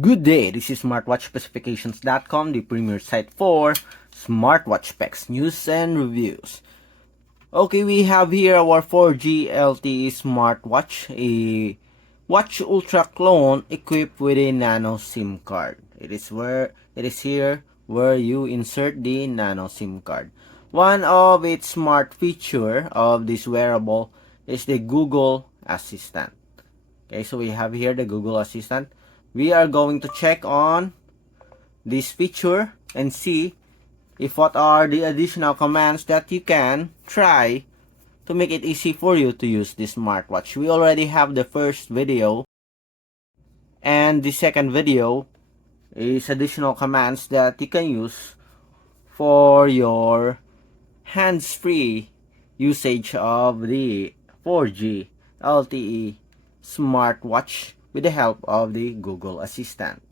Good day, this is smartwatchspecifications.com, the premier site for smartwatch specs, news, and reviews. Okay, we have here our 4G LTE smartwatch, a Watch Ultra clone equipped with a nano SIM card. It is here where you insert the nano SIM card. One of its smart feature of this wearable is the Google Assistant. Okay, so we have here the Google Assistant. We are going to check on this feature and see if what are the additional commands that you can try to make it easy for you to use this smartwatch. We already have the first video, and the second video is additional commands that you can use for your hands-free usage of the 4G LTE smartwatch with the help of the Google Assistant.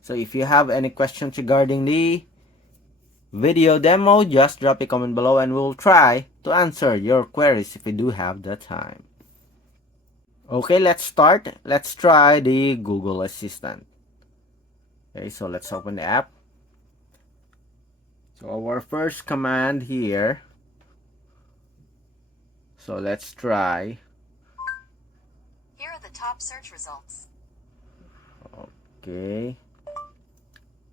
So if you have any questions regarding the video demo, just drop a comment below and we'll try to answer your queries if we do have the time. Okay, let's start. Let's try the Google Assistant. Okay, so let's open the app. So our first command here. So let's try. Here are the top search results. Okay.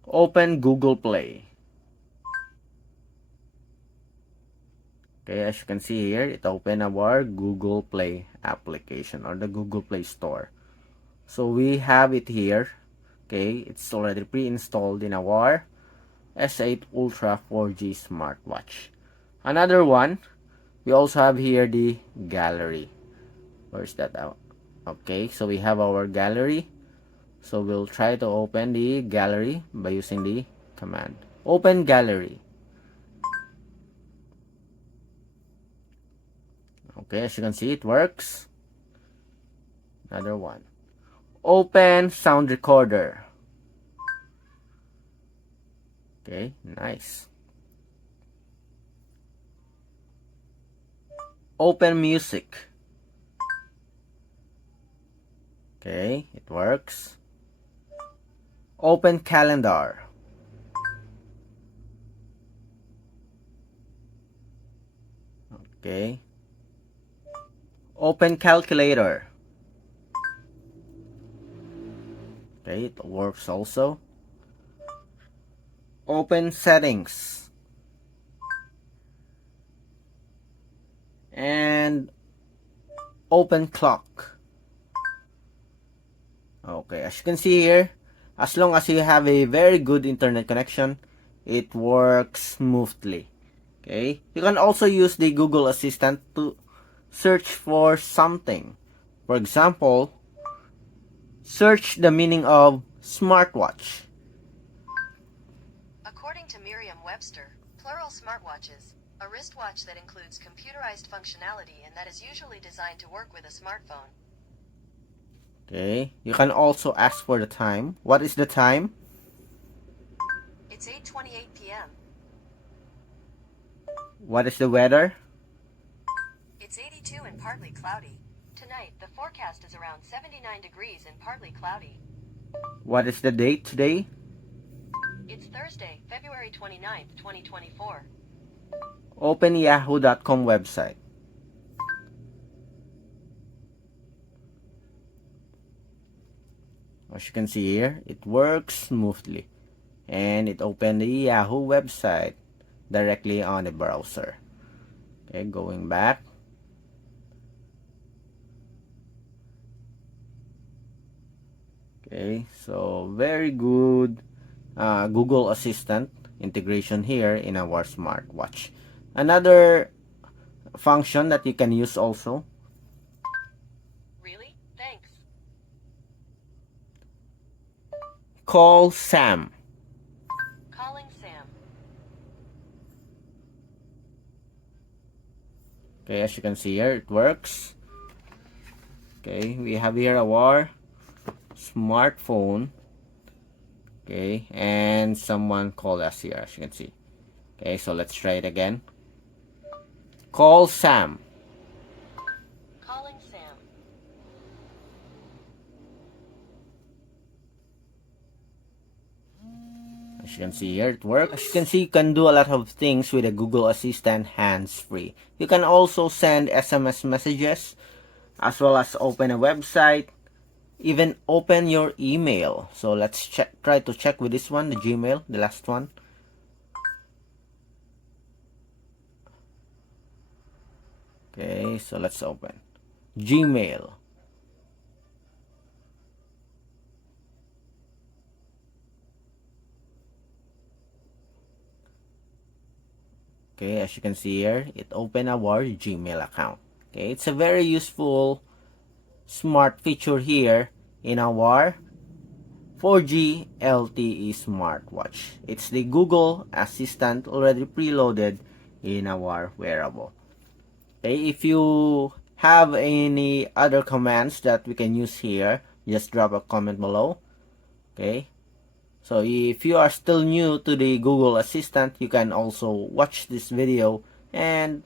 Open Google Play. Okay, as you can see here, it opened our Google Play application or the Google Play Store. So we have it here. Okay, it's already pre-installed in our S8 Ultra 4G smartwatch. Another one, we also have here the gallery. Where's that out? Okay, so we have our gallery. So we'll try to open the gallery by using the command open gallery. Okay, as you can see, it works. Another one, open sound recorder. Okay, nice. Open music. Okay, it works. Open calendar. Okay. Open calculator. Okay, it works also. Open settings. And open clock. Okay, as you can see here, as long as you have a very good internet connection, it works smoothly. Okay, you can also use the Google Assistant to search for something. For example, search the meaning of smartwatch. According to Merriam-Webster, plural smartwatches, a wristwatch that includes computerized functionality and that is usually designed to work with a smartphone. Okay, you can also ask for the time. What is the time? It's 8:28 p.m. What is the weather? It's 82 and partly cloudy. Tonight, the forecast is around 79 degrees and partly cloudy. What is the date today? It's Thursday, February 29th, 2024. Open yahoo.com website. As you can see here, it works smoothly. And it opened the Yahoo website directly on the browser. Okay, going back. Okay, so very good Google Assistant integration here in our smartwatch. Another function that you can use also. Really? Thanks. Call Sam. Calling Sam. Okay, as you can see here, it works. Okay, we have here our smartphone. Okay, and someone called us here, as you can see. Okay, so let's try it again. Call Sam. Calling Sam. As you can see here, it works. As you can see, you can do a lot of things with the Google Assistant hands-free. You can also send SMS messages, as well as open a website, even open your email. So let's try to check with this one, the Gmail, the last one. Okay, so let's open Gmail. Okay, as you can see here, it opened our Gmail account. Okay, it's a very useful smart feature here in our 4G LTE smartwatch. It's the Google Assistant already preloaded in our wearable. Okay, if you have any other commands that we can use here, just drop a comment below. Okay, so if you are still new to the Google Assistant, you can also watch this video and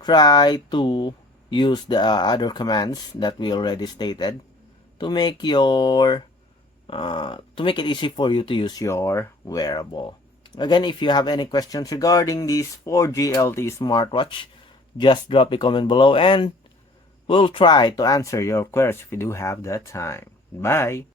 try to use the other commands that we already stated to make it easy for you to use your wearable. Again, if you have any questions regarding this 4G LTE smartwatch, just drop a comment below and we'll try to answer your queries if you do have that time. Bye!